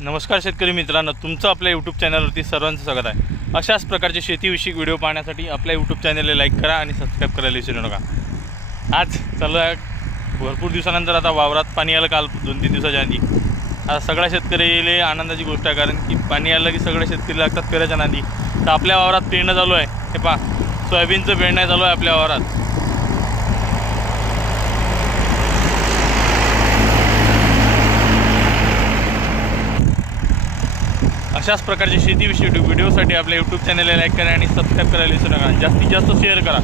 नमस्कार शेतकरी मित्रांनो, तुमचं आपल्या यूट्यूब चॅनलवरती सर्वांचं स्वागत आहे। अशाच प्रकारचे शेतीविषयक व्हिडिओ पाहण्यासाठी आपल्या यूट्यूब चॅनलला लाईक करा आणि सबस्क्राईब करायला विसरू नका। आज चालू आहे भरपूर दिवसानंतर आता वावरात पाणी आलं, काल 2-3 दिवसाच्या आधी। आता सगळ्या शेतकरीला आनंदाची गोष्ट आहे, कारण की पाणी आलं की सगळे शेतकरी लागतात पेराच्या नादी। तर आपल्या वावरात पेरणं चालू आहे, हे पहा सोयाबीनचं पेरणं चालू आहे आपल्या वावरात। अशाच प्रकारचे शेतीविषयी व्हिडिओसाठी आपल्या यूट्यूब चॅनलला लाईक करा आणि सबस्क्राईब करायला विसरू नका। जास्तीत जास्त शेअर करा।